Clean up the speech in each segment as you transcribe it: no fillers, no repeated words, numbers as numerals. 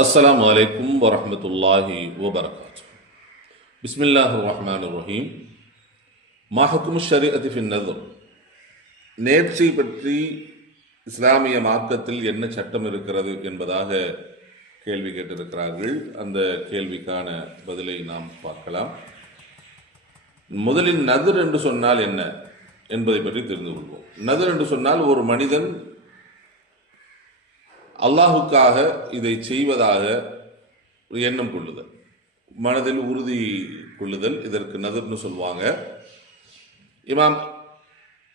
அஸ்ஸலாமு அலைக்கும் வரஹ்மத்துல்லாஹி வபரகாத்துஹு. பிஸ்மில்லாஹிர் ரஹ்மானிர் ரஹீம். மா ஹுக்மு ஷரீஅத்தி ஃபின் நذர். நேர்ச்சை பற்றி இஸ்லாமிய மார்க்கத்தில் என்ன சட்டம் இருக்கிறது என்பதாக கேள்வி கேட்டிருக்கிறார்கள். அந்த கேள்விக்கான பதிலை நாம் பார்க்கலாம். முதலில் நذர் என்று சொன்னால் என்ன என்பதை பற்றி தெரிந்து கொள்வோம். நذர் என்று சொன்னால் ஒரு மனிதன் அல்லாஹுக்காக இதை செய்வதாக எண்ணம் கொள்ளுதல், மனதில் உறுதி கொள்ளுதல், இதற்கு நذர்னு சொல்லுவாங்க. இமாம்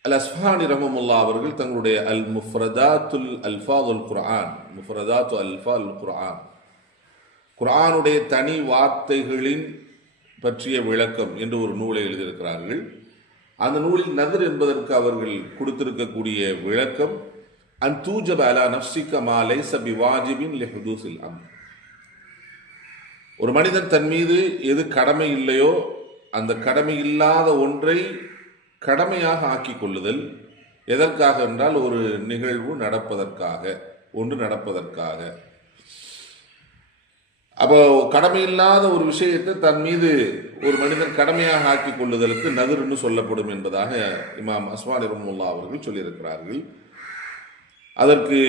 அல் அஸ்ஃபஹானி ரஹ்மத்துல்லாஹி அவர்கள் தங்களுடைய அல் முஃப்ரதாத்துல் அல்ஃபாதுல் குர்ஆன், முஃப்ரதாத்து அல்ஃபால் குர்ஆன், குர்ஆனுடைய தனி வார்த்தைகளின் பற்றிய விளக்கம் என்று ஒரு நூலை எழுதியிருக்கிறார்கள். அந்த நூலில் நذர் என்பதற்கு அவர்கள் கொடுத்திருக்கக்கூடிய விளக்கம், அன் தூஜப அலா நஃப்ஸிக மா லைஸ பிவாஜிபின் லிஹுதூஸில் அம்ர். ஒரு மனிதன் தன் மீது எது கடமை இல்லையோ அந்த கடமை இல்லாத ஒன்றை கடமையாக ஆக்கிக் கொள்ளுதல். எதற்காக என்றால் ஒரு நிகழ்வு நடப்பதற்காக, ஒன்று நடப்பதற்காக. அப்போ கடமை இல்லாத ஒரு விஷயத்தை தன் மீது ஒரு மனிதன் கடமையாக ஆக்கிக் கொள்ளுதலுக்கு நذர்னு சொல்லப்படும் என்பதாக இமாம் அஸ்மானி ரஹ்மத்துல்லாஹி அவர்கள் சொல்லியிருக்கிறார்கள். அதற்கு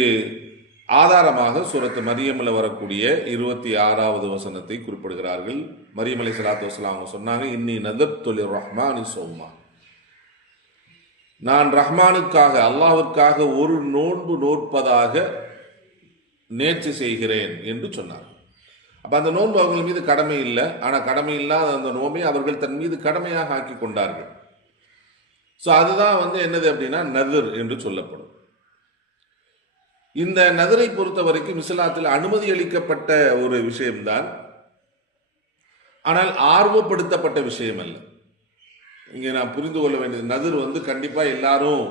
ஆதாரமாக சூரத்து மரியம்ல வரக்கூடிய 26வது வசனத்தை குறிப்பிடுகிறார்கள். மரியம் அலைஹிஸ்ஸலாத்து வஸ்ஸலாம் சொன்னாங்க, இன்னி நذர்து லிர்ரஹ்மானி ஸௌமா. நான் ரஹ்மானுக்காக, அல்லாஹ்விற்காக ஒரு நோன்பு நோற்பதாக நேர்ச்சி செய்கிறேன் என்று சொன்னார். அப்ப அந்த நோன்பு அவர்கள் மீது கடமை இல்லை, ஆனா கடமை இல்லாத அந்த நோன்பை அவர்கள் தன் மீது கடமையாக ஆக்கி கொண்டார்கள். ஸோ அதுதான் என்னது அப்படின்னா நذர் என்று சொல்லப்படும். இந்த நذரை பொறுத்த வரைக்கும் இஸ்லாத்தில் அனுமதி அளிக்கப்பட்ட ஒரு விஷயம்தான், ஆனால் ஆர்வப்படுத்தப்பட்ட விஷயம் அல்ல. இங்கே நாம் புரிந்து கொள்ள வேண்டியது, நذர் கண்டிப்பா எல்லாரும்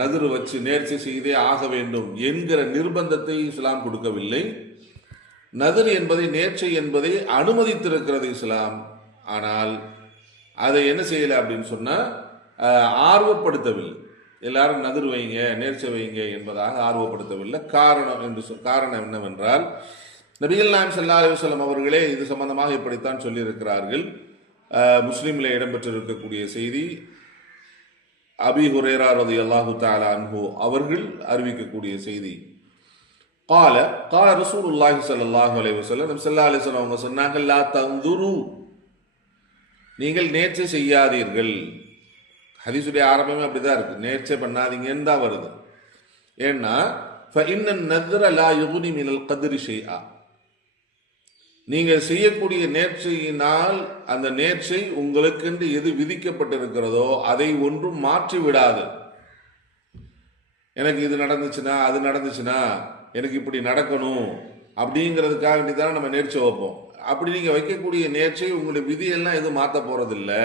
நذர் வச்சு நேர்ச்சி செய்தே ஆக வேண்டும் என்கிற நிர்பந்தத்தை இஸ்லாம் கொடுக்கவில்லை. நذர் என்பதை, நேர்ச்சை என்பதை அனுமதித்திருக்கிறது இஸ்லாம். ஆனால் அதை என்ன செய்யலை அப்படின்னு சொன்னா ஆர்வப்படுத்தவில்லை. எல்லாரும் நذர் வைங்க, நேர்ச்சை வைங்க என்பதாக ஆர்வப்படுத்தவில்லை. காரணம் என்னவென்றால், நபிகள் நாயகம் ஸல்லல்லாஹு அலைஹி வஸல்லம் அவர்களே இது சம்பந்தமாக இப்படித்தான் சொல்லியிருக்கிறார்கள். முஸ்லிமில் இடம்பெற்றிருக்கக்கூடிய செய்தி, அபி ஹுரைரா ரலியல்லாஹு தஆலா அன்ஹு அவர்கள் அறிவிக்கக்கூடிய செய்தி. قال قال رسول الله صلى الله عليه وسلم, நபி ஸல்லல்லாஹு அலைஹி வஸல்லம் அவங்க சொன்னாங்க, லா தன்துரு, நீங்கள் நேர்ச்சை செய்யாதீர்கள். ஹதீஸுடைய ஆரம்பமே அப்படிதான் இருக்கு, நேர்ச்சை பண்ணாதீங்கன்னு தான் வருது. ஏன்னா فإن النذر لا يغني من القدر شيئا. நீங்க செய்யக்கூடிய நேர்ச்சையினால் அந்த நேர்ச்சை உங்களுக்கு எது விதிக்கப்பட்டிருக்கிறதோ அதை ஒன்றும் மாற்றி விடாது. எனக்கு இது நடந்துச்சுன்னா, அது நடந்துச்சுன்னா, எனக்கு இப்படி நடக்கணும் அப்படிங்கிறதுக்காக வேண்டிதான் நம்ம நேர்ச்சை வைப்போம். அப்படி நீங்க வைக்கக்கூடிய நேர்ச்சை உங்களுடைய விதியெல்லாம் எதுவும் மாற்ற போறதில்லை.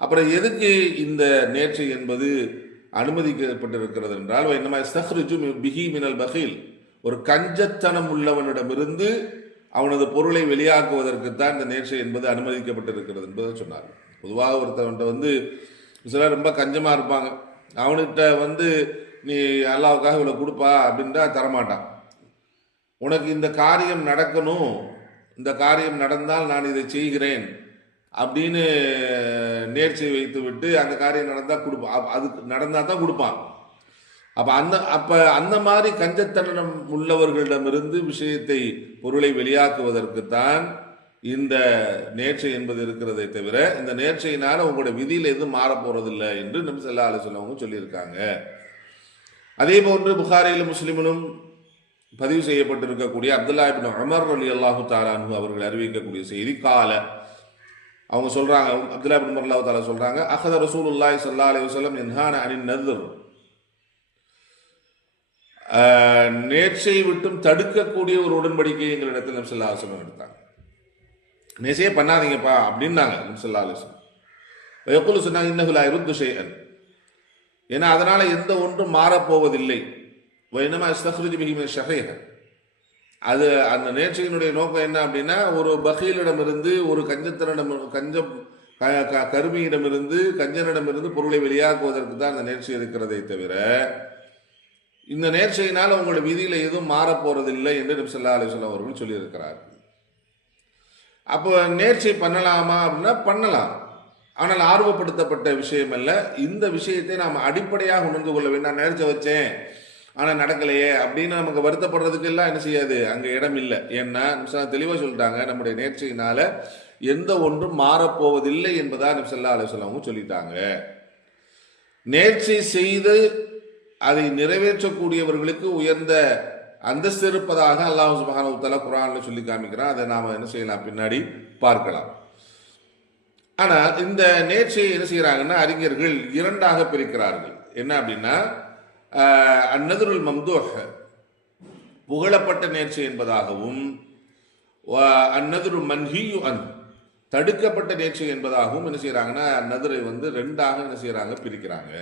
அப்புறம் எதுக்கு இந்த நேர்ச்சை என்பது அனுமதிக்கப்பட்டிருக்கிறது என்றால், என்னமா யஸ்தக்ரிஜு பிஹி மினல் பகீல், ஒரு கஞ்சத்தனம் உள்ளவனிடமிருந்து அவனது பொருளை வெளியாக்குவதற்கு தான் இந்த நேர்ச்சை என்பது அனுமதிக்கப்பட்டிருக்கிறது என்பதை சொன்னார். பொதுவாக ஒருத்தவன்ட்ட சிலர் ரொம்ப கஞ்சமா இருப்பாங்க. அவனுக்கிட்ட நீ அல்லாஹ்வுக்காக இவ்வளவு கொடுப்பா அப்படின்றா தரமாட்டான். உனக்கு இந்த காரியம் நடக்கணும், இந்த காரியம் நடந்தால் நான் இதை செய்கிறேன் அப்படின்னு நேர்ச்சை வைத்து விட்டு அந்த காரியம் நடந்தா கொடுப்பான், அது நடந்தா தான் கொடுப்பான். அப்ப அந்த மாதிரி கஞ்சத்தனம் உள்ளவர்களிடமிருந்து விஷயத்தை, பொருளை வெளியாக்குவதற்குத்தான் இந்த நேர்ச்சை என்பது இருக்கிறதை தவிர, இந்த நேர்ச்சையினால உங்களுடைய விதியில் எதுவும் மாற போறதில்லை என்று நபி ஸல்லல்லாஹு அலைஹி வஸல்லம் சொல்லியிருக்காங்க. அதே போன்று புகாரியிலும் முஸ்லிமிலும் பதிவு செய்யப்பட்டிருக்கக்கூடிய அப்துல்லா இப்னு உமர் ரலியல்லாஹு தஆலா அன்ஹு அவர்கள் அறிவிக்கக்கூடிய செய்தி, கால, அவங்க சொல்றாங்க, அப்துல்லா இப்னு உமர் ரலியல்லாஹு தஆலா சொல்றாங்க, அஹத ரசூலுல்லாஹி ஸல்லல்லாஹு அலைஹி வஸல்லம் யன்ஹான அனின் நذர். நேர்ச்சை விட்டும் தடுக்கக்கூடிய ஒரு உடன்படிக்கை எங்களிடத்தில் நபி ஸல்லல்லாஹு அலைஹி வஸல்லம் எடுத்தாங்க. நேர்ச்சையே பண்ணாதீங்கப்பா அப்படின்னாங்க நபி ஸல்லல்லாஹு அலைஹி வஸல்லம். வயக்குலு சொன்னாங்க, இன்னஹு லா யருத்து ஷைஅன், ஏன்னா அதனால எந்த ஒன்றும் மாறப்போவதில்லை. வைனமா யஸ்தக்ரிஜு பிஹி மினஷ் ஷஹீஹ, அது அந்த நேர்ச்சையினுடைய நோக்கம் என்ன அப்படின்னா, ஒரு பகீலிடமிருந்து, ஒரு கருமியிடமிருந்து, கஞ்சனிடமிருந்து பொருளை வெளியாக்குவதற்கு தான் அந்த நேர்ச்சி இருக்கிறதை தவிர இந்த நேர்ச்சையினால் உங்களுடைய விதியில எதுவும் மாறப்போறதில்லை என்று நபி ஸல்லல்லாஹு அலைஹி வஸல்லம் அவர்கள் சொல்லியிருக்கிறார். அப்போ நேர்ச்சை பண்ணலாமா அப்படின்னா பண்ணலாம். ஆனால் ஆர்வப்படுத்தப்பட்ட விஷயம் அல்ல. இந்த விஷயத்தை நாம் அடிப்படையாக உணர்ந்து கொள்ள வேண்டும். நான் நேர்ச்சை வச்சேன் ஆனால் நடக்கலையே அப்படின்னு நமக்கு வருத்தப்படுறதுக்கு எல்லாம் என்ன செய்யாது, அங்கே இடம் இல்லை. ஏன்னா தெளிவாக சொல்லிட்டாங்க, நம்முடைய நேர்ச்சையினால எந்த ஒன்றும் மாறப்போவதில்லை என்பதா நபி ஸல்லல்லாஹு அலைஹி வஸல்லம் சொல்லிட்டாங்க. நேர்ச்சை செய்து அதை நிறைவேற்றக்கூடியவர்களுக்கு உயர்ந்த அந்தஸ்து இருப்பதாக அல்லாஹ் சுப்ஹானஹு வ தஆலா குர்ஆன்ல சொல்லி காமிக்கிறான். அதை நாம என்ன செய்யலாம், பின்னாடி பார்க்கலாம். ஆனால் இந்த நேர்ச்சையை என்ன செய்யறாங்கன்னா அறிஞர்கள் இரண்டாக பிரிக்கிறார்கள். என்ன அப்படின்னா, அந்நதுருல் மம்தூஹ் புகழப்பட்ட நேர்ச்சை என்பதாகவும், அந்நதுரு மன்ஹியு அன் தடுக்கப்பட்ட நேர்ச்சை என்பதாகவும் என்ன செய்யறாங்கன்னா நதுரை ரெண்டாக என்ன செய்யறாங்க, பிரிக்கிறாங்க.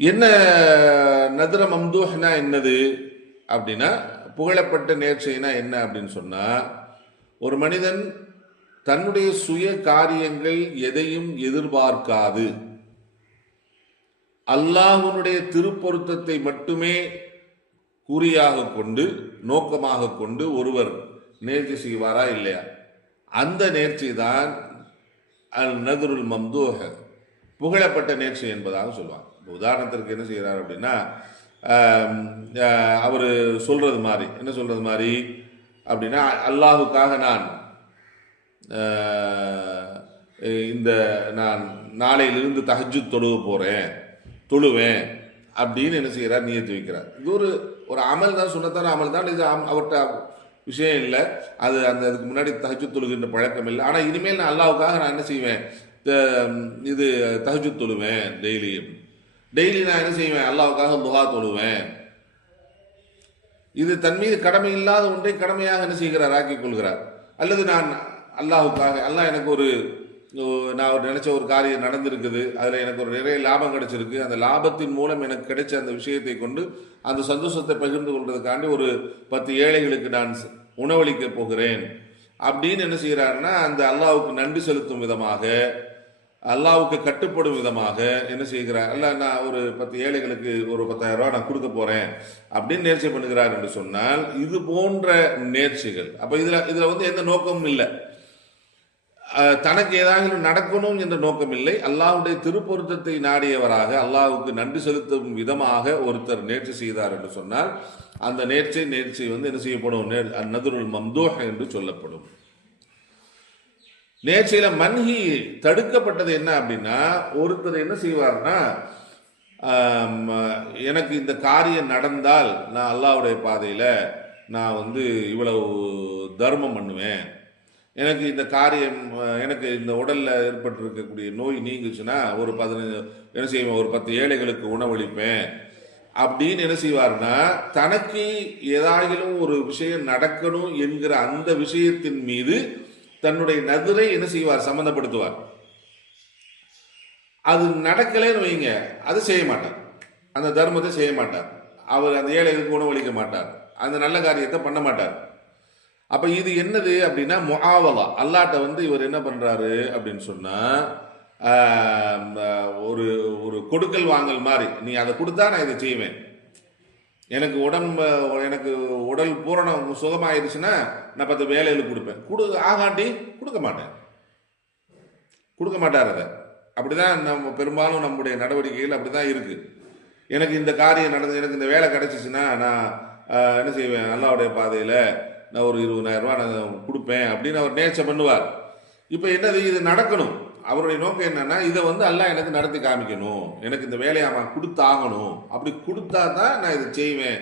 என்ன நதுர மம்தூஹ்னா என்னது அப்படின்னா, புகழப்பட்ட நேர்ச்சைனா என்ன அப்படின்னு சொன்னா, ஒரு மனிதன் தன்னுடைய சுய காரியங்கள் எதையும் எதிர்பார்க்காது அல்லாஹ்வுடைய திருப்பொருத்தத்தை மட்டுமே குறியாக கொண்டு நோக்கமாக கொண்டு ஒருவர் நேர்ச்சி செய்வாரா இல்லையா, அந்த நேர்ச்சி தான் அல் நதுருல் மம்தூஹ் புகழப்பட்ட நேர்ச்சி என்பதாக சொல்லுவாங்க. உதாரணத்திற்கு என்ன செய்கிறார் அப்படின்னா, அவர் சொல்றது மாதிரி என்ன சொல்றது மாதிரி அப்படின்னா, அல்லாஹுக்காக நான் நான் நாளையிலிருந்து தஹஜ்ஜுத் தொழுவேன் அப்படின்னு என்ன செய்கிறார், நியத்து வைக்கிறார். இது ஒரு அமல் தான், சுன்னத்தான அமல் தான். இது அவர்கிட்ட விஷயம் இல்லை, அதுக்கு முன்னாடி தஹஜ்ஜுத் தொழுகின்ற பழக்கம் இல்லை. ஆனால் இனிமேல் நான் அல்லாஹ்வுக்காக நான் என்ன செய்வேன், இது தஹஜ்ஜுத் தொழுவேன் டெய்லி நான் என்ன செய்வேன், அல்லாஹ்வுக்காக துஹா தொழுவேன். இது தன் மீது கடமை இல்லாத ஒன்றை கடமையாக என்ன செய்கிறார், ஆக்கிக் கொள்கிறார். அல்லது நான் அல்லாஹுக்காக, அல்லாஹ் எனக்கு நான் நினைச்ச ஒரு காரியம் நடந்திருக்குது, அதில் எனக்கு ஒரு நிறைய லாபம் கிடைச்சிருக்கு, அந்த லாபத்தின் மூலம் எனக்கு கிடைச்ச அந்த விஷயத்தை கொண்டு அந்த சந்தோஷத்தை பகிர்ந்து கொள்றதுக்காண்டி ஒரு 10 ஏழைகளுக்கு நான் உணவளிக்க போகிறேன் அப்படின்னு என்ன செய்கிறாருன்னா, அந்த அல்லாஹ்வுக்கு நன்றி செலுத்தும் விதமாக, அல்லாஹ்வுக்கு கட்டுப்படும் விதமாக என்ன செய்கிறார், அல்ல நான் ஒரு 10 ஏழைகளுக்கு ஒரு 10,000 ரூபாய் நான் கொடுக்க போறேன் அப்படின்னு நேர்ச்சை பண்ணுகிறார் என்று சொன்னால், இது போன்ற நேர்ச்சிகள். அப்ப இதுல எந்த நோக்கமும் இல்லை, தனக்கு ஏதாவது நடக்கணும் என்ற நோக்கம் இல்லை. அல்லாஹ்வுடைய திருப்பொருத்தத்தை நாடியவராக அல்லாஹ்வுக்கு நன்றி செலுத்தும் விதமாக ஒருத்தர் நேர்ச்சி செய்தார் என்று சொன்னால், அந்த நேர்ச்சி என்ன செய்யப்படும், நதுருல் மம்தூஹ் என்று சொல்லப்படும். நேர்ச்சியில மன்ஹி தடுக்கப்பட்டது என்ன அப்படின்னா, ஒருத்தர் என்ன செய்வார்னா, எனக்கு இந்த காரியம் நடந்தால் நான் அல்லாஹ்வுடைய பாதையில நான் இவ்வளவு தர்மம் பண்ணுவேன், எனக்கு இந்த காரியம், எனக்கு இந்த உடல்ல ஏற்பட்டிருக்கக்கூடிய நோய் நீங்குச்சுன்னா ஒரு 15 என்ன செய்வேன், ஒரு 10 ஏழைகளுக்கு உணவளிப்பேன் அப்படின்னு என்ன செய்வார்னா, தனக்கு ஏதாகிலும் ஒரு விஷயம் நடக்கணும் என்கிற அந்த விஷயத்தின் மீது தன்னுடைய நதுரை என்ன செய்வார், சம்பந்தப்படுத்துவார். அது நடக்கலைன்னு வைங்க, அது செய்ய மாட்டார், அந்த தர்மத்தை செய்ய மாட்டார், அவர் அந்த ஏழைகளுக்கு உணவளிக்க மாட்டார், அந்த நல்ல காரியத்தை பண்ண மாட்டார். அப்ப இது என்னது அப்படின்னா முஆவலா. அல்லாஹ்ட்ட இவர் என்ன பண்றாரு அப்படின்னு சொன்னா, ஒரு ஒரு கொடுக்கல் வாங்கல் மாதிரி, நீ அதை கொடுத்தா நான் இதை செய்வேன், எனக்கு உடல் பூரணம் சுகமாயிருச்சுன்னா நான் 10 வேலைகளுக்கு கொடுப்பேன், ஆகாட்டி கொடுக்க மாட்டார். அதை அப்படிதான் நம்ம பெரும்பாலும் நம்முடைய நடவடிக்கைகள் அப்படிதான் இருக்கு. எனக்கு இந்த காரியம் நடந்து, எனக்கு இந்த வேலை கிடைச்சிச்சுன்னா நான் என்ன செய்வேன், அல்லாஹ்வுடைய பாதையில நான் ஒரு 20,000 ரூபாய் நான் கொடுப்பேன் அப்படின்னு அவர் நேர்ச்சை பண்ணுவார். இப்போ என்னது, இது நடக்கணும். அவருடைய நோக்கம் என்னன்னா, இதை அல்லாஹ் எனக்கு நடத்தி காமிக்கணும், எனக்கு இந்த வேலையை அவன் கொடுத்தாகணும், அப்படி கொடுத்தா தான் நான் இதை செய்வேன்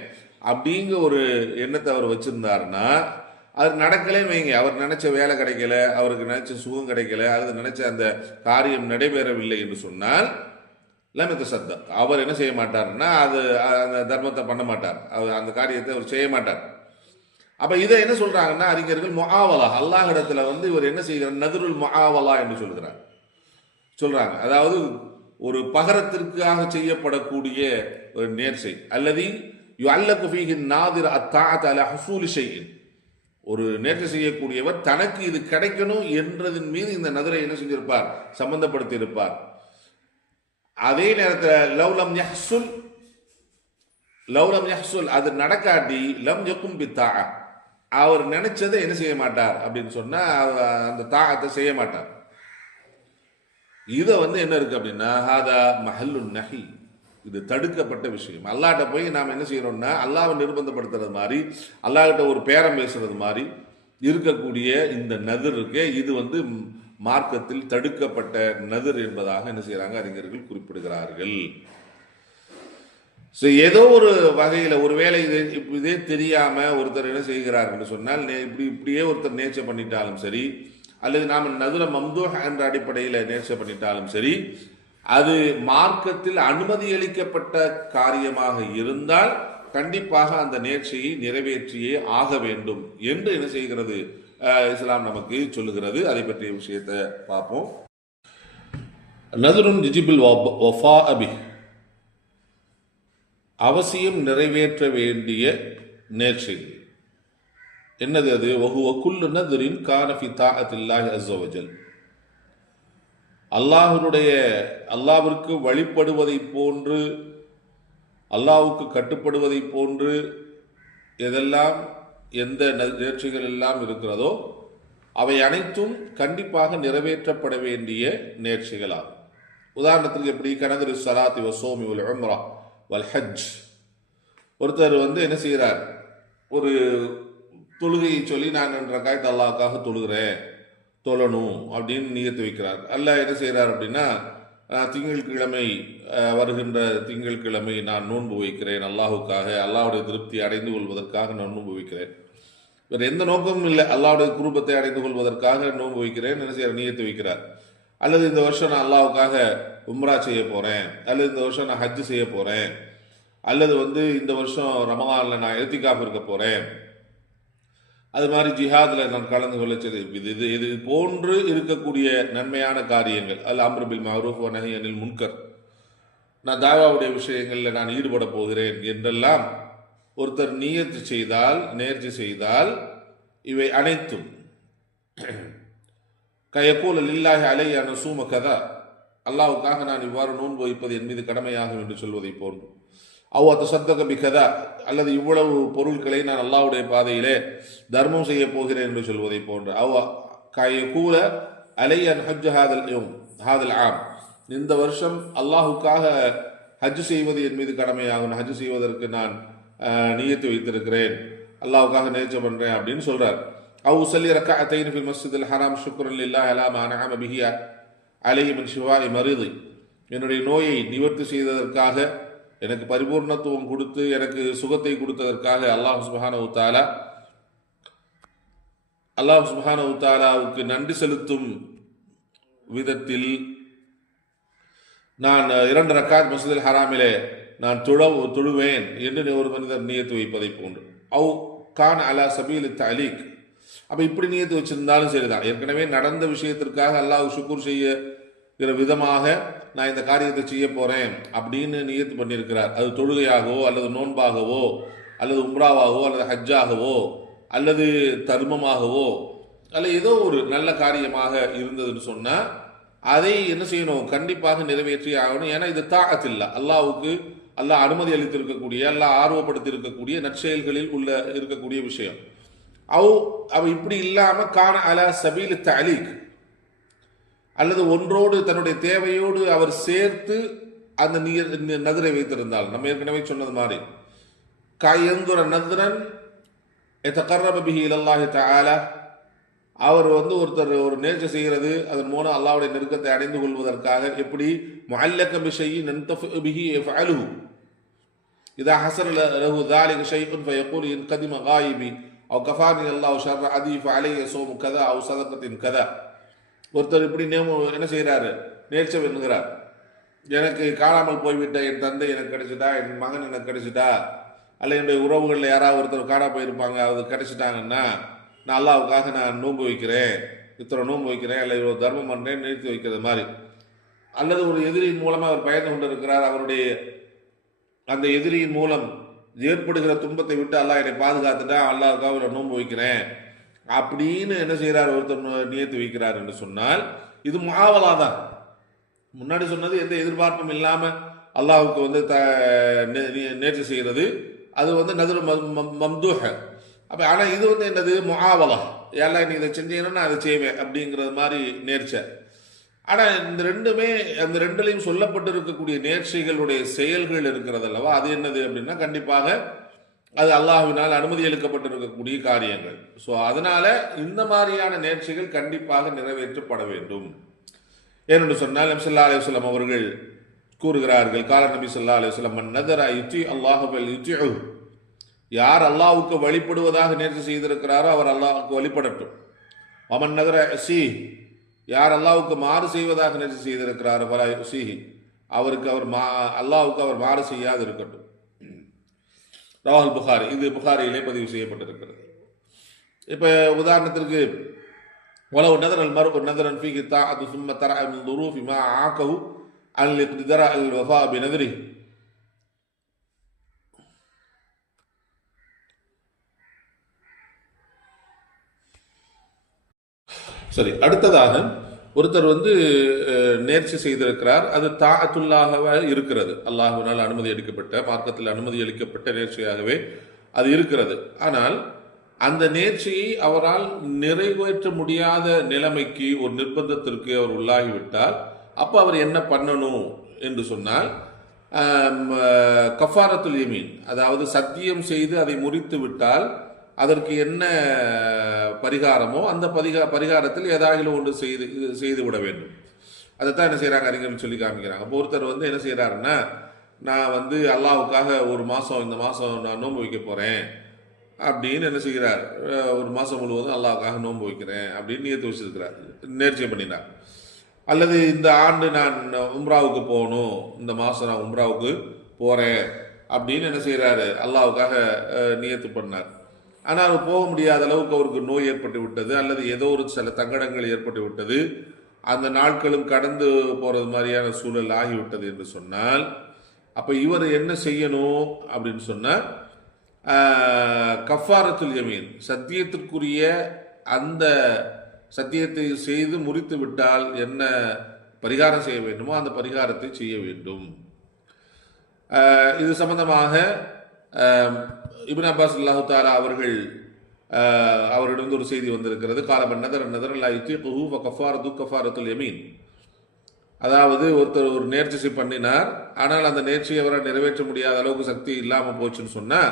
அப்படிங்கிற ஒரு எண்ணத்தை அவர் வச்சிருந்தாருன்னா, அது நடக்கலன்னு வைங்க, அவர் நினைச்ச வேலை கிடைக்கல, அவருக்கு நினைச்ச சுகம் கிடைக்கல, அது நினைச்ச அந்த காரியம் நடைபெறவில்லை என்று சொன்னால் லமித்த சத்தம், அவர் என்ன செய்ய மாட்டார்னா, அந்த தர்மத்தை பண்ண மாட்டார், அவர் அந்த காரியத்தை அவர் செய்ய மாட்டார். அப்ப இதை என்ன சொல்றாங்கன்னா அறிஞர்கள், முஆவலா, அல்லாஹ் இடத்துல இவர் என்ன செய்கிறார், நதுருல் முஆவலா என்று சொல்றாங்க. அதாவது ஒரு பகரத்திற்காக செய்யப்படக்கூடிய ஒரு நேர்ச்சை, அல்லது யுஅல்லகு ஃபீஹி நாதிர் அத்தாஅத் அலா ஹுசூலி ஷைஇன், ஒரு நேர்ச்சை செய்யக்கூடியவர் தனக்கு இது கிடைக்கணும் என்றதின் மீது இந்த நதுரை என்ன செஞ்சிருப்பார், சம்பந்தப்படுத்தி இருப்பார். அதே நேரத்தில் லவ்லம் யஹ்சுல் லவ்லம் யஹ்சுல், அது நடக்காட்டி லம் யக்கும் பித்தா, அவர் நினைச்சதை என்ன செய்ய மாட்டார் அப்படின்னு சொன்னா அந்த தாகத்தை செய்ய மாட்டார். இதை என்ன இருக்கு அப்படின்னா ஹாதா மஹல்லு நஹி, இது தடுக்கப்பட்ட விஷயம். அல்லாஹ்ட்ட போய் நாம் என்ன செய்யறோம்னா அல்லாஹ்வை நிர்பந்தப்படுத்துறது மாதிரி, அல்லாஹ்கிட்ட ஒரு பேரம் பேசுறது மாதிரி இருக்கக்கூடிய இந்த நதிர் இருக்கு, இது மார்க்கத்தில் தடுக்கப்பட்ட நதிர் என்பதாக என்ன செய்யறாங்க அறிஞர்கள் குறிப்பிடுகிறார்கள். ஏதோ ஒரு வகையில் ஒருவேளை இதே தெரியாம ஒருத்தர் என்ன செய்கிறார் என்று சொன்னால், இப்படியே ஒருத்தர் நேர்ச்சை பண்ணிட்டாலும் சரி, அல்லது நாம் நதுர மம்தூஹ் என்ற அடிப்படையில் நேர்ச்சை பண்ணிட்டாலும் சரி, அது மார்க்கத்தில் அனுமதி அளிக்கப்பட்ட காரியமாக இருந்தால் கண்டிப்பாக அந்த நேர்ச்சியை நிறைவேற்றியே ஆக வேண்டும் என்று என்ன செய்கிறது இஸ்லாம் நமக்கு சொல்லுகிறது. அதை பற்றிய விஷயத்தை பார்ப்போம். நதுருன் ஜிஜிபில் வஃபா அபி, அவசியம் நிறைவேற்ற வேண்டிய நேர்ச்சி. என்னது அது? வஹுவ குல்லு நதுரின் கான ஃபி தாஅத்தில்லாஹி அஸ்ஸ வஜல், அல்லாஹ்விற்கு வழிபடுவதை போன்று, அல்லாஹ்வுக்கு கட்டுப்படுவதை போன்று எதெல்லாம் எந்த நேர்ச்சிகள் எல்லாம் இருக்கிறதோ அவை அனைத்தும் கண்டிப்பாக நிறைவேற்றப்பட வேண்டிய நேர்ச்சிகளாகும். உதாரணத்துக்கு எப்படி கனதிரு ஸலாத்தி வஸௌமி வல் உம்ரா வல் ஹஜ். ஒருத்தர் என்ன செய்கிறார், ஒரு தொழுகையை சொல்லி நான் 2 ரக்காத் அல்லாஹ்வுக்காக தொழுகிறேன், தொழணும் அப்படின்னு நியத்து வைக்கிறார். அல்லாஹ் என்ன செய்கிறார் அப்படின்னா, திங்கட்கிழமை வருகின்ற திங்கட்கிழமை நான் நோன்பு வைக்கிறேன் அல்லாஹுக்காக, அல்லாஹ்வுடைய திருப்தி அடைந்து கொள்வதற்காக நான் நோன்பு வைக்கிறேன், வேறு எந்த நோக்கமும் இல்லை, அல்லாஹ்வுடைய குரூபத்தை அடைந்து கொள்வதற்காக நோன்பு வைக்கிறேன் என்ன செய்யற நியத்து வைக்கிறார். அல்லது இந்த வருஷம் நான் அல்லாஹ்வுக்காக உம்ரா செய்ய போறேன், அல்லது இந்த வருஷம் நான் ஹஜ் செய்ய போறேன், அல்லது இந்த வருஷம் ரமலான்ல நான் இத்திகாஃப் இருக்க போறேன், அது மாதிரி ஜிஹாத்ல நான் கலந்து கொள்ள இது போன்று இருக்கக்கூடிய நன்மையான காரியங்கள், அல் அம்ரு பில் மஅரூஃப் வ நஹி அனில் முன்கர், நான் தாவாவுடைய விஷயங்களில் நான் ஈடுபட போகிறேன் என்றெல்லாம் ஒருத்தர் நியத்து செய்தால், நேர்ச்சி செய்தால், இவை அனைத்தும் கயக்கூல லில்லாஹி அலைய நஸூம கதா, அல்லாஹ்வுக்காக நான் இவ்வாறு நோன்பு வைப்பது என் மீது கடமையாகும் என்று சொல்வதை போன்று, அவ்வா சத்தக பிகதா, அல்லது இவ்வளவு பொருட்களை நான் அல்லாஹ்வுடைய பாதையிலே தர்மம் செய்ய போகிறேன் என்று சொல்வதை போன்று, அவ்வா கயக்கூல அலைய ஹஜ் ஹாதல் ஆம், இந்த வருஷம் அல்லாஹுக்காக ஹஜ் செய்வது என் மீது கடமையாகும், ஹஜ் செய்வதற்கு நான் நியத்து வைத்திருக்கிறேன், அல்லாஹ்வுக்காக நேர்ச்சை பண்றேன் அப்படின்னு சொல்றார். அவு சல்லி ரக்அத்தைன் ஃபில் மஸ்ஜிதில் ஹராம் ஷுக்ரன் லில்லாஹி அலா மா அன்அம பிஹி அலைஹி மின் ஷிஃபாஇ மரீதி, என்னுடைய நோயை நிவர்த்தி செய்ததற்காக, எனக்கு பரிபூர்ணத்துவம் கொடுத்து எனக்கு சுகத்தை கொடுத்ததற்காக அல்லாஹ் சுப்ஹானஹு தஆலாவுக்கு நன்றி செலுத்தும் விதத்தில் நான் 2 ரக்காத் மஸ்ஜிதுல் ஹராமிலே நான் தொழுவேன் என்று ஒரு மனிதர் நியத்து வைப்பதை போன்று, அவு கான் அலா சபீல் தலீக், அப்ப இப்படி நியத்து வச்சிருந்தாலும் சரிதான், ஏற்கனவே நடந்த விஷயத்திற்காக அல்லாஹ் ஷுக்கூர் செய்ய விதமாக நான் இந்த காரியத்தை செய்ய போறேன் அப்படின்னு நியத்து பண்ணியிருக்கிறார். அது தொழுகையாகவோ அல்லது நோன்பாகவோ அல்லது உம்ராவாகவோ அல்லது ஹஜ்ஜாகவோ அல்லது தர்மமாகவோ அல்லது ஏதோ ஒரு நல்ல காரியமாக இருந்ததுன்னு சொன்னா அதை என்ன செய்யணும், கண்டிப்பாக நிறைவேற்றி ஆகணும். ஏன்னா இது தாஅத்தில்லா, அல்லாஹ்வுக்கு அல்லாஹ் அனுமதி அளித்திருக்கக்கூடிய, அல்லாஹ் ஆர்வப்படுத்தி இருக்கக்கூடிய நற்செயல்களில் உள்ள இருக்கக்கூடிய விஷயம். அவ இப்படி இல்லாம கான அலா சபீல் தலீக், அல்லது ஒன்றோடு தன்னுடைய தேவையோடு அவர் சேர்த்து அந்த நதிரை வைத்திருந்தால், நம்ம ஏற்கனவே சொன்னது மாதிரி காயந்துர நத்ரன் எதகர்ரப பிஹி இலல்லாஹி தஆலா, அவர் ஒருத்தர் ஒரு நேர்ச்சை செய்கிறது, அதன் மூலம் அல்லாஹ்வுடைய நெருக்கத்தை அடைந்து கொள்வதற்காக, எப்படி முஅல்லக பிஷைஇன் நன்தஃபு பிஹி யஃஅலுஹு இதா ஹஸல லஹு ذلك شيء فيقول இன் கதிம காயிபி அவ் கஃபானி அல்லாஹு ஷர்ர அதி ஃபஅலைய ஸௌமு கதா அவ் ஸதகத்தின் கதா. ஒருத்தர் இப்படி என்ன செய்கிறாரு, நேர்ச்சை பண்ணுகிறார், எனக்கு காணாமல் போய்விட்ட என் தந்தை எனக்கு கிடைச்சிட்டா, என் மகன் எனக்கு கிடைச்சிட்டா, அல்ல என்னுடைய உறவுகளில் யாராவது ஒருத்தர் காணா போயிருப்பாங்க, அது கிடைச்சிட்டாங்கன்னா நான் அல்லாஹ்வுக்காக நான் நோன்பு வைக்கிறேன், இத்தனை நோன்பு வைக்கிறேன், அல்ல இவ்வளோ தர்மம் பண்ணுறேன் நிறுத்தி வைக்கிறது மாதிரி. அல்லது ஒரு எதிரியின் மூலமாக அவர் பயந்து கொண்டிருக்கிறார், அவருடைய அந்த எதிரியின் மூலம் ஏற்படுகிற துன்பத்தை விட்டு அல்லாஹ் என்னை பாதுகாத்துட்டா, அல்லாஹ்வுக்காக இவ்வளோ நோன்பு வைக்கிறேன் அப்படின்னு என்ன செய்கிறார், ஒருத்தர் நியத்து வைக்கிறார் என்று சொன்னால் இது முஆவலா தான். முன்னாடி சொன்னது எந்த எதிர்பார்ப்பும் இல்லாமல் அல்லாஹ்வுக்கு வந்து நேர்ச்சி செய்கிறது அது வந்து நதுர் மம்தூஹ. அப்போ ஆனால் இது வந்து என்னது முஆவலா, எல்லாம் நீ இதை செஞ்சீங்கன்னா நான் அதை செய்வேன் அப்படிங்கிறது மாதிரி நேர்ச்சை. ஆனால் இந்த ரெண்டுமே அந்த ரெண்டுலையும் சொல்லப்பட்டு இருக்கக்கூடிய நேர்ச்சைகளுடைய செயல்கள் இருக்கிறது அல்லவா, அது என்னது அப்படின்னா கண்டிப்பாக அது அல்லாஹ்வினால் அனுமதி அளிக்கப்பட்டிருக்கக்கூடிய காரியங்கள். ஸோ அதனால இந்த மாதிரியான நேர்ச்சைகள் கண்டிப்பாக நிறைவேற்றப்பட வேண்டும். ஏனென்று சொன்னால் நபி ஸல்லல்லாஹு அலைஹி வஸல்லம் அவர்கள் கூறுகிறார்கள், கால நபி ஸல்லல்லாஹு அலைஹி வஸல்லம் மன் நதர யுதி அல்லாஹு ஃபல் யுதிஹு, யார் அல்லாஹ்வுக்கு வழிபடுவதாக நேர்ச்சி செய்திருக்கிறாரோ அவர் அல்லாஹ்வுக்கு வழிபடட்டும். வமன் நதர சி, யார் அல்லாஹ்வுக்கு மாறு செய்வதாக நேர்ச்சி செய்திருக்கிறாரோ ஃபலா யுஸிஹி, அவருக்கு அவர் அல்லாஹ்வுக்கு அவர் மாறு செய்யாது இருக்கட்டும். ரவாஹுல் புகாரி, இது புகாரியிலே பதிவு செய்யப்பட்டிருக்கிறது. இப்போ உதாரணத்திற்கு வலவு நதரல் மர்உ நதரன் ஃபீஹி தாஅத்து ثم தரஅ மின் ظروف ما عاقه عن الاقتدار على الوفاء بنذره. சரி, அடுத்ததாக ஒருத்தர் வந்து நேர்ச்சி செய்திருக்கிறார், அது தாஅத்துல்லாஹாக இருக்கிறது, அல்லாஹ்வினால் அனுமதி அளிக்கப்பட்ட, மார்க்கத்தில் அனுமதி அளிக்கப்பட்ட நேர்ச்சியாகவே அது இருக்கிறது. ஆனால் அந்த நேர்ச்சியை அவரால் நிறைவேற்ற முடியாத நிலைமைக்கு, ஒரு நிர்பந்தத்திற்கு அவர் உள்ளாகிவிட்டால் அப்போ அவர் என்ன பண்ணணும் என்று சொன்னால் கஃபாரத்துல் யமீன், அதாவது சத்தியம் செய்து அதை முறித்து விட்டால் அதற்கு என்ன பரிகாரமோ அந்த பரிகாரத்தில் ஏதாவது ஒன்று செய்து விட வேண்டும். அதைத்தான் என்ன செய்கிறாங்க அறிஞர்கள் சொல்லி காமிக்கிறாங்க. அப்போ ஒருத்தர் வந்து என்ன செய்கிறாருன்னா, நான் வந்து அல்லாஹ்வுக்காக ஒரு மாதம், இந்த மாதம் நான் நோன்பு வைக்க போகிறேன் அப்படின்னு என்ன செய்கிறார், ஒரு மாதம் முழுவதும் அல்லாஹ்வுக்காக நோன்பு வைக்கிறேன் அப்படின்னு நியத்து வச்சிருக்கிறார், நேர்ச்சை பண்ணினார். அல்லது இந்த ஆண்டு நான் உம்ராவுக்கு போகணும், இந்த மாதம் நான் உம்ராவுக்கு போகிறேன் அப்படின்னு என்ன செய்கிறாரு, அல்லாஹ்வுக்காக நியத்து பண்ணார். ஆனால் அவர் போக முடியாத அளவுக்கு அவருக்கு நோய் ஏற்பட்டு விட்டது, அல்லது ஏதோ ஒரு சில தங்கடங்கள் ஏற்பட்டு விட்டது, அந்த நாட்களும் கடந்து போகிறது மாதிரியான சூழல் ஆகிவிட்டது என்று சொன்னால் அப்போ இவர் என்ன செய்யணும் அப்படின்னு சொன்னால் கஃபாரத்துல் யமீன், சத்தியத்திற்குரிய அந்த சத்தியத்தை செய்து முறித்து விட்டால் என்ன பரிகாரம் செய்ய வேண்டுமோ அந்த பரிகாரத்தை செய்ய வேண்டும். இது சம்பந்தமாக இப்னு அப்பாஸ் ரலியல்லாஹு தஆலா அவர்களிடம் ஒரு செய்தி வந்திருக்கிறது. காலமன் நதர் லா யுதீகுஹு கஃபாரத்துல் யமீன், அதாவது ஒருத்தர் ஒரு நேர்ச்சி பண்ணினார், ஆனால் அந்த நேர்ச்சியை அவரால் நிறைவேற்ற முடியாத அளவுக்கு சக்தி இல்லாமல் போச்சுன்னு சொன்னால்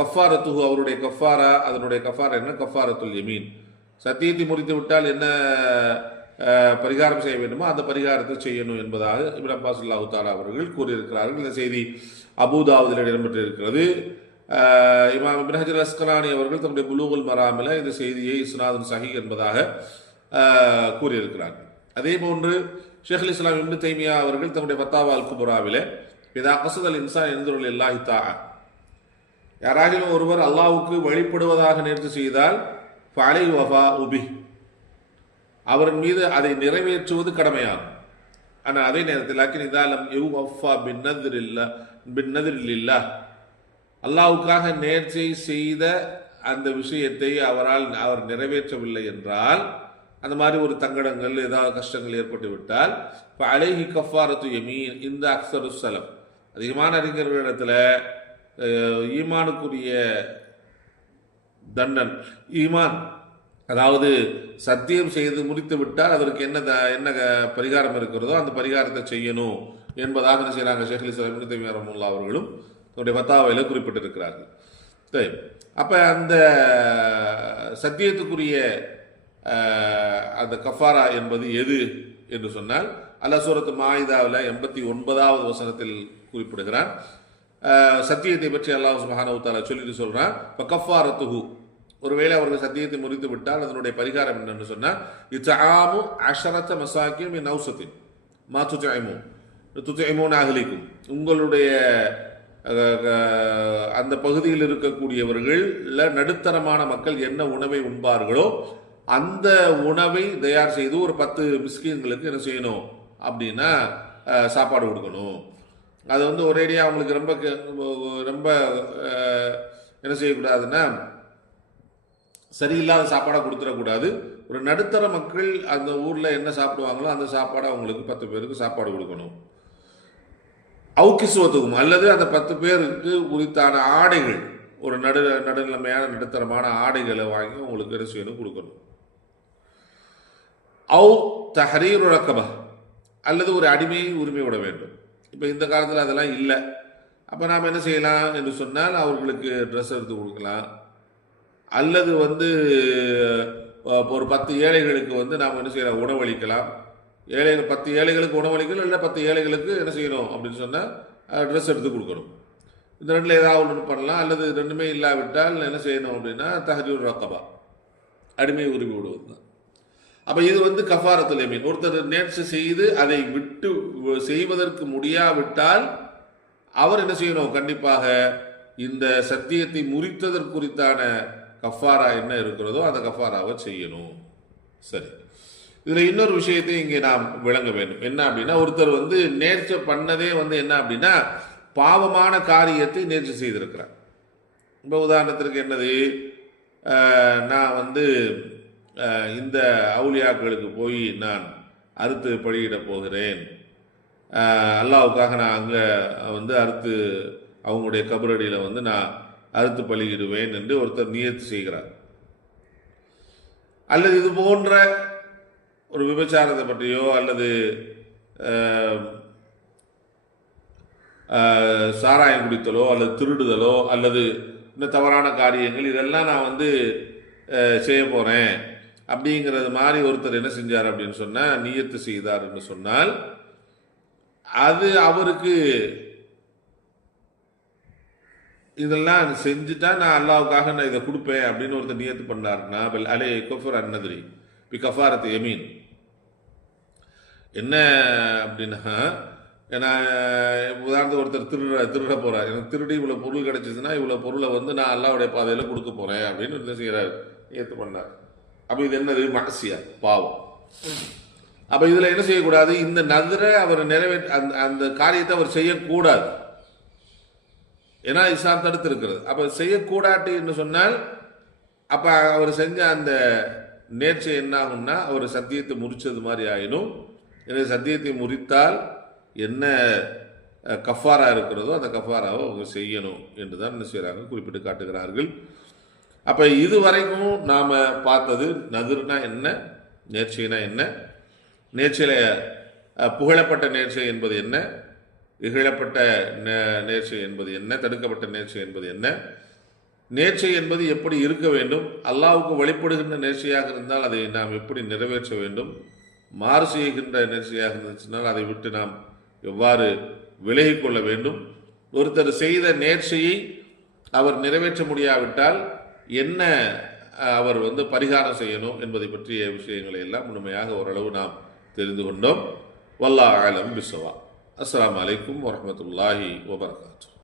கஃபாரத்துஹு, அவருடைய கஃபாரா, அதனுடைய கஃபாரா என்ன, கஃபாரத்துல் யமீன், சத்தியத்தை முறித்து விட்டால் என்ன பரிகாரம் செய்ய வேண்டுமோ அந்த பரிகாரத்தை செய்யணும் என்பதாக இப்னு அப்பாஸ் ரலியல்லாஹு தஆலா அவர்கள் கூறியிருக்கிறார்கள். இந்த செய்தி அபூதாவுதில் இடம்பெற்றிருக்கிறது. இமாம் இப்னு ஹஜர் அஸ்கலானி அவர்கள் தம்முடைய புலூகுல் மராமில் இந்த செய்தியை இஸ்னாதுன் சஹீஹ் என்பதாக கூறியிருக்கிறார்கள். அதே போன்று ஷேகுல் இஸ்லாம் இப்னு தைமியா அவர்கள் தம்முடைய ஃபத்தாவா அல் குப்ராவிலே இதா கஸதல் இன்சான் யன்துரு லில்லாஹி தஆலா, யாராகிலும் ஒருவர் அல்லாஹ்வுக்கு வழிபடுவதாக நேர்ச்சி செய்தால் ஃபஅலைஹி வஃபாஉ பிஹ், அவரின் மீது அதை நிறைவேற்றுவது கடமையாகும். ஆனால் அதே நேரத்தில் லாக்கின் இதா லம் யுவஃபா பின்னத்ரி லில்லாஹ், அல்லாஹ்வுக்காக நேர்ச்சை செய்த அந்த விஷயத்தை அவர் நிறைவேற்றவில்லை என்றால், அந்த மாதிரி ஒரு தங்கடங்கள் ஏதாவது கஷ்டங்கள் ஏற்பட்டு விட்டால் அலைஹி கஃபாரத்து யமீன். இந்த அக்ஸரு ஸலம், அதிகமான அறிஞர்களிடத்தில் ஈமானுக்குரிய தண்டன், ஈமான் அதாவது சத்தியம் செய்து முடித்து விட்டால் அதற்கு என்ன பரிகாரம் இருக்கிறதோ அந்த பரிகாரத்தை செய்யணும் என்பதாக என்ன செய்கிறாங்க ஷேகுல் இஸ்லாம் இப்னு தைமிய்யா ரஹ்மத்துல்லாஹி அவர்களும் தன்னுடைய ஃபத்தாவாவில் குறிப்பிட்டிருக்கிறார்கள். சரி, அப்போ அந்த சத்தியத்துக்குரிய அந்த கஃபாரா என்பது எது என்று சொன்னால் அல்லாஹ் சூரத்து மாயிதாவில் 89வது வசனத்தில் குறிப்பிடுகிறான். சத்தியத்தை பற்றி அல்லாஹ் சுப்ஹானஹு வ தஆலா சொல்லிட்டு சொல்றான், ஃபகஃபாரத்துஹு, ஒருவேளை அவர்கள் சத்தியத்தை முறித்து விட்டால் அதனுடைய பரிகாரம் என்னன்னு சொன்னால் இத்ஆமு 10 மசாகின் மின் அவ்ஸத்தின் மா துத்இமூன அஹ்லிக்கும், உங்களுடைய அந்த பகுதியில் இருக்கக்கூடியவர்கள் நடுத்தரமான மக்கள் என்ன உணவை உண்பார்களோ அந்த உணவை தயார் செய்து ஒரு 10 மிஸ்கீன்களுக்கு என்ன செய்யணும் அப்படின்னா சாப்பாடு கொடுக்கணும். அது வந்து ஒரேடியாக அவங்களுக்கு ரொம்ப ரொம்ப என்ன செய்யக்கூடாதுன்னா சரியில்லாத சாப்பாடாக கொடுத்துடக்கூடாது. ஒரு நடுத்தர மக்கள் அந்த ஊரில் என்ன சாப்பிடுவாங்களோ அந்த சாப்பாடை அவங்களுக்கு 10 பேருக்கு சாப்பாடு கொடுக்கணும். அவுக்கிசுவத்துக்கும் அல்லது அந்த 10 பேருக்கு உரித்தான ஆடைகள், ஒரு நடுநிலைமையான நடுத்தரமான ஆடைகளை வாங்கி உங்களுக்கு என்ன செய்யணும், கொடுக்கணும். அவு தஹரீரு ரக்கபா, அல்லது ஒரு அடிமையை உரிமை விட வேண்டும். இப்போ இந்த காலத்தில் அதெல்லாம் இல்லை. அப்போ நாம் என்ன செய்யலாம் என்று சொன்னால், அவர்களுக்கு ட்ரெஸ் எடுத்து கொடுக்கலாம், அல்லது ஒரு 10 ஏழைகளுக்கு நாம் என்ன செய்யலாம், உணவளிக்கலாம். 10 ஏழைகளுக்கு உணவளிக்கலாம், இல்லை 10 ஏழைகளுக்கு என்ன செய்யணும் அப்படின்னு சொன்னால் ட்ரெஸ் எடுத்து கொடுக்கணும். இந்த ரெண்டில் ஏதாவது ஒன்று பண்ணலாம். அல்லது ரெண்டுமே இல்லாவிட்டால் என்ன செய்யணும் அப்படின்னா தஹரீர் ரக்கபா, அடிமை உரிமை விடுவது தான். அப்போ இது கஃபாரத்துல் யமீன். ஒருத்தர் நேர்ச்சி செய்து அதை விட்டு செய்வதற்கு முடியாவிட்டால் அவர் என்ன செய்யணும், கண்டிப்பாக இந்த சத்தியத்தை முறித்ததற்குறித்தான கஃபாரா என்ன இருக்கிறதோ அந்த கஃபாராவை செய்யணும். சரி, இதில் இன்னொரு விஷயத்தை இங்கே நாம் விளங்க வேண்டும். என்ன அப்படின்னா, ஒருத்தர் நேர்ச்சை பண்ணதே என்ன அப்படின்னா பாவமான காரியத்தை நேர்ச்சி செய்திருக்கிறார். இப்போ உதாரணத்திற்கு என்னது, நான் இந்த அவுலியாக்களுக்கு போய் நான் அறுத்து பலியிட போகிறேன், அல்லாவுக்காக நான் அங்கே அறுத்து அவங்களுடைய கபரடியில் நான் அறுத்து பலியிடுவேன் என்று ஒருத்தர் நியத்து செய்கிறார். அல்லது இது போன்ற ஒரு விபச்சாரத்தை பற்றியோ அல்லது சாராயம் குடித்தலோ அல்லது திருடுதலோ அல்லது இன்னும் தவறான காரியங்கள், இதெல்லாம் நான் செய்ய போகிறேன் அப்படிங்கிறது மாதிரி ஒருத்தர் என்ன செஞ்சார் அப்படின்னு சொன்னால், நியத்து செய்தார் என்று சொன்னால், அது அவருக்கு இதெல்லாம் செஞ்சுட்டா நான் அல்லாவுக்காக நான் இதை கொடுப்பேன் அப்படின்னு ஒருத்தர் நியத்து பண்ணாருன்னா, அலே கஃபர் அன்னதிரி பி கஃபாரத்து யமீன். என்ன அப்படின்னா, ஏன்னா உதாரணத்துக்கு ஒருத்தர் திருட போகிறார், எனக்கு திருடி இவ்வளோ பொருள் கிடைச்சிதுன்னா இவ்வளோ பொருளை நான் அல்லாவுடைய பாதையில் கொடுக்க போகிறேன் அப்படின்னு என்ன செய்கிறார், நியத்து பண்ணார். அப்போ இது என்னது, மகசியா, பாவம். அப்போ இதில் என்ன செய்யக்கூடாது, இந்த நதிரை அவர் அந்த காரியத்தை அவர் செய்யக்கூடாது. ஏன்னா இஸ்லாம் தடுத்து இருக்கிறது. அப்போ செய்யக்கூடாது என்று சொன்னால் அப்போ அவர் செஞ்ச அந்த நேர்ச்சை என்ன ஆகும்னா அவர் சத்தியத்தை முறிச்சது மாதிரி ஆயிடும். எனவே சத்தியத்தை முறித்தால் என்ன கஃபாரா இருக்கிறதோ அந்த கஃபாராவை அவங்க செய்யணும் என்று தான் என்ன செய்கிறாங்க, குறிப்பிட்டு காட்டுகிறார்கள். அப்போ இதுவரைக்கும் நாம் பார்த்தது நதிர்னா என்ன, நேர்ச்சைனா என்ன, நேர்ச்சையில் புகழப்பட்ட நேர்ச்சை என்பது என்ன, இகழப்பட்ட நேர்ச்சை என்பது என்ன, தடுக்கப்பட்ட நேர்ச்சை என்பது என்ன, நேர்ச்சை என்பது எப்படி இருக்க வேண்டும், அல்லாஹ்வுக்கு வழிபடுகின்ற நேர்ச்சையாக இருந்தால் அதை நாம் எப்படி நிறைவேற்ற வேண்டும், மாறு செய்கின்ற நேர்ச்சையாக இருந்துச்சுனால் அதை விட்டு நாம் எவ்வாறு விலகிக் கொள்ள வேண்டும், ஒருத்தர் செய்த நேர்ச்சையை அவர் நிறைவேற்ற முடியாவிட்டால் என்ன அவர் பரிகாரம் செய்யணும் என்பதை பற்றிய விஷயங்களை எல்லாம் முழுமையாக ஓரளவு நாம் தெரிந்து கொண்டோம். வல்லாஹ் அலம் பிஸ்ஸவாப். அஸ்ஸலாமு அலைக்கும் வரஹ்மத்துல்லாஹி வபரகாத்துஹு.